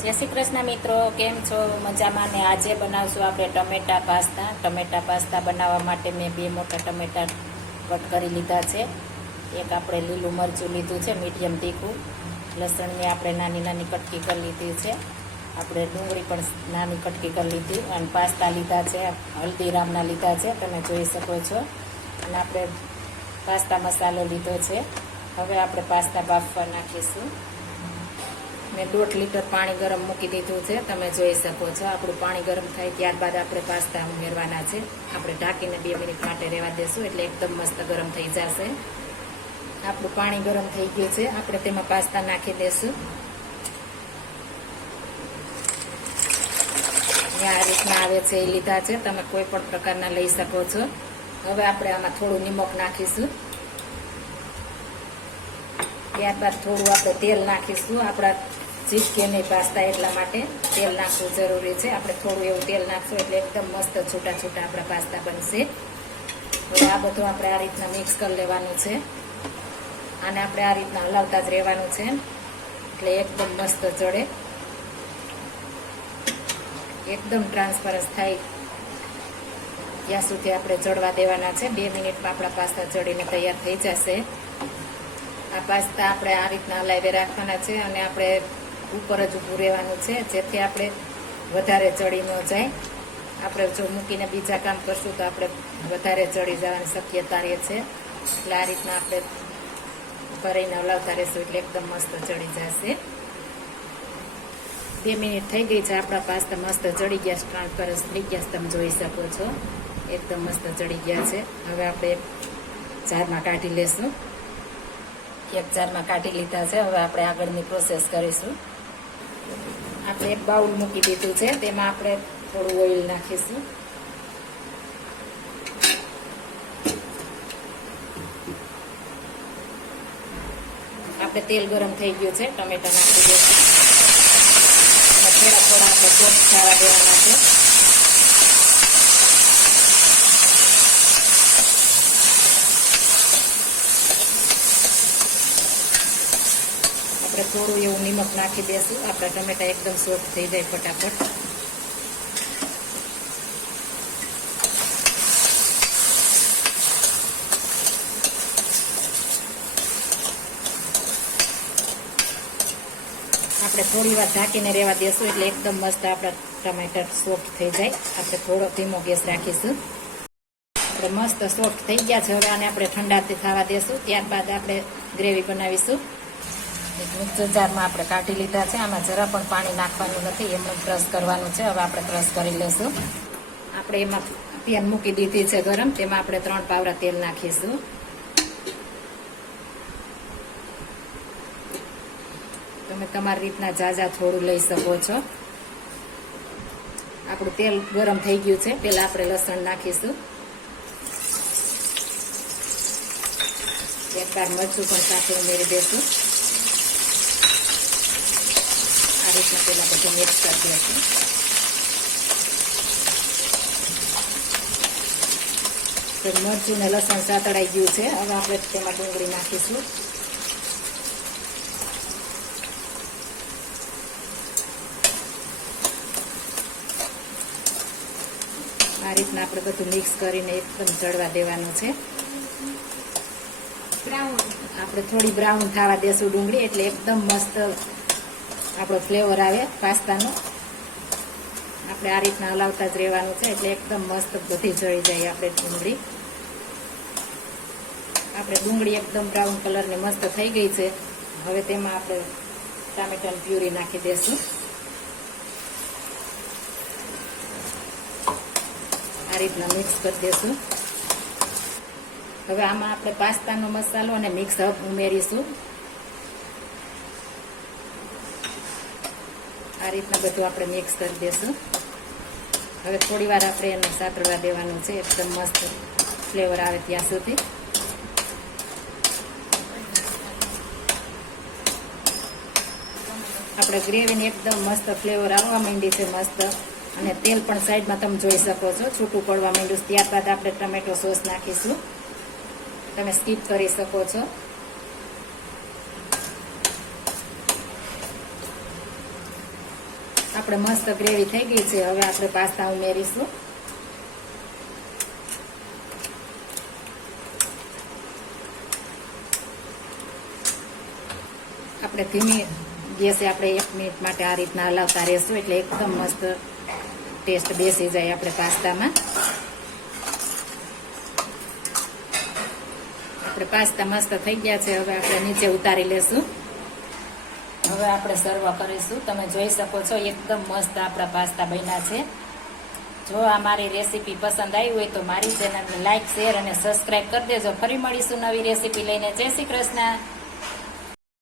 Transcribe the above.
જય શ્રી કૃષ્ણ મિત્રો, કેમ છો? મજામાં ને? આજે બનાવશું આપણે ટમેટા પાસ્તા. ટમેટા પાસ્તા બનાવવા માટે મેં 2 મોટા ટમેટા કટ કરી લીધા છે. એક આપણે લીલું મરચું લીધું છે, મીડિયમ તીખું. લસણની આપણે નાની નાની કટકી કરી લીધી છે. આપણે ડુંગળી પણ નાની કટકી કરી લીધી અને પાસ્તા લીધા છે, હલ્દીરામના લીધા છે, તમે જોઈ શકો છો. અને આપણે પાસ્તા મસાલો લીધો છે. હવે આપણે પાસ્તા બાફવા નાખીશું. મેં 1.5 લીટર પાણી ગરમ મૂકી દીધું છે, તમે જોઈ શકો છો. આપણું પાણી ગરમ થાય ત્યારબાદ આપણે પાસ્તા ઉમેરવાના છે. આપણે ઢાંકીને 2 મિનિટ માટે રહેવા દેશું એટલે એકદમ મસ્ત ગરમ થઈ જશે. આપણું પાણી ગરમ થઈ ગયું છે, આપણે તેમાં પાસ્તા નાખી દેશું. આ રીતના આવે છે એ લીધા છે, તમે કોઈ પણ પ્રકારના લઈ શકો છો. હવે આપણે આમાં થોડું નિમક નાખીશું. ત્યારબાદ થોડું આપણે તેલ નાખીશું. આપણા ચીપકે નહીં પાસ્તા એટલા માટે તેલ નાખવું જરૂરી છે. આપણે થોડું એવું તેલ નાખશું એટલે એકદમ મસ્ત છૂટા છૂટા આપણા પાસ્તા બનશે. હવે આ બધું આપણે આ રીતના મિક્સ કરી લેવાનું છે. આને આપણે આ રીતના હલાવતા જ રહેવાનું છે એટલે એકદમ મસ્ત ચડે. એકદમ ટ્રાન્સપરન્સ થાય ત્યાં સુધી આપણે ચડવા દેવાના છે. 2 મિનિટમાં આપણા પાસ્તા ચડીને તૈયાર થઈ જશે. આ પાસ્તા આપણે આ રીતના હલાવી રાખવાના છે અને આપણે ઉપર જ ઊભું રહેવાનું છે જેથી આપણે વધારે ચડી ન જાય. આપણે જો મૂકીને બીજા કામ કરશું તો આપણે વધારે ચડી જવાની શક્યતા રહે છે. એટલે આ રીતના આપણે ભરીને હલાવતા રહેશું એટલે એકદમ મસ્ત ચડી જશે. 2 મિનિટ થઈ ગઈ છે, આપણા પાસ્તા મસ્ત ચડી ગયા, ટ્રાન્સપરન્સ થઈ ગયા, તમે જોઈ શકો છો. એકદમ મસ્ત ચડી ગયા છે. હવે આપણે જારમાં કાઢી લેશું. એક જારમાં કાઢી લીધા છે. હવે આપણે આગળની પ્રોસેસ કરીશું. આપણે એક બાઉલ મૂકી દીધું છે, તેમાં આપણે થોડું ઓઇલ નાખીશું. આપણે તેલ ગરમ થઈ ગયું છે, ટમેટા નાખી દઈશું. થોડા થોડા આપણે સોફ્ટ થવા દેવાના છે. આપણે થોડું એવું નિમક નાખી દઈશું. આપણા ટમેટા એકદમ સોફ્ટ થઈ જાય ફટાફટ. આપણે થોડી વાર ઢાંકીને રહેવા દઈશું એટલે એકદમ મસ્ત આપણા ટમેટા સોફ્ટ થઈ જાય. આપણે થોડો ધીમો ગેસ રાખીશું. આપણે મસ્ત સોફ્ટ થઈ ગયા છે. હવે આને આપણે ઠંડા થવા દેશું. ત્યારબાદ આપણે ગ્રેવી બનાવીશું. એક મિક્સર જારમાં આપણે કાઢી લીધા છે. આમાં જરા પણ પાણી નાખવાનું નથી, એમનું ક્રશ કરવાનું છે. હવે આપણે ક્રશ કરી લઈશું. આપણે એમાં પેન મૂકી દીધી છે ગરમ, તેમાં આપણે 3 પાવડા તેલ નાખીશું. તમે તમારી રીતના જાજા થોડું લઈ શકો છો. આપણું તેલ ગરમ થઈ ગયું છે. પહેલા આપણે લસણ નાખીશું. એક બાર મરચું પણ સાથે ઉમેરી દઈશું. આ રીતના પહેલા બધું મિક્સ કરી દઈશું. મરચું ને લસણ સાતળાઈ ગયું છે. હવે આપણે તેમાં ડુંગળી નાખીશું. આ રીતના આપણે બધું મિક્સ કરીને એકદમ ચડવા દેવાનું છે. આપણે થોડી બ્રાઉન થવા દેશું ડુંગળી એટલે એકદમ મસ્ત આપણો ફ્લેવર આવે પાસ્તાનો. આપણે આ રીતના હલાવતા જ રહેવાનું છે એટલે એકદમ મસ્ત બધી જળી જાય આપણે ડુંગળી. આપણે ડુંગળી એકદમ બ્રાઉન કલરની મસ્ત થઈ ગઈ છે. હવે તેમાં આપણે ટામેટાની પ્યુરી નાખી દઈશું. આ રીતના મિક્સ કરી દઈશું. હવે આમાં આપણે પાસ્તાનો મસાલો અને મિક્સ હબ ઉમેરીશું. આ રીતના બધું આપણે મિક્સ કરી દઈશું. હવે થોડી વાર આપણે એને સાતળવા દેવાનું છે એકદમ મસ્ત ફ્લેવર આવે ત્યાં સુધી. આપણે ગ્રેવીને એકદમ મસ્ત ફ્લેવર આવવા માંડી છે મસ્ત. અને તેલ પણ સાઈડમાં તમે જોઈ શકો છો છૂટું પડવા માંડ્યું. ત્યારબાદ આપણે ટમેટો સોસ નાખીશું. તમે સ્કીપ કરી શકો છો. આપણે મસ્ત ગ્રેવી થઈ ગઈ છે. હવે આપણે પાસ્તા ઉમેરીશું. આપણે ધીમી ગેસે આપણે 1 મિનિટ માટે આ રીતના હલાવતા રહેશું એટલે એકદમ મસ્ત ટેસ્ટ બેસી જાય આપણે પાસ્તામાં. આપણે પાસ્તા મસ્ત થઈ ગયા છે. હવે આપણે નીચે ઉતારી લેશું. હવે આપણે સર્વ કરીશું. તમે જોઈ શકો છો એકદમ મસ્ત આપણા પાસ્તા બન્યા છે. જો આ મારી રેસીપી પસંદ આવી હોય તો મારી ચેનલને લાઈક, શેર અને સબસ્ક્રાઈબ કરી દેજો. ફરી મળીશું નવી રેસીપી લઈને. જય શ્રી કૃષ્ણ.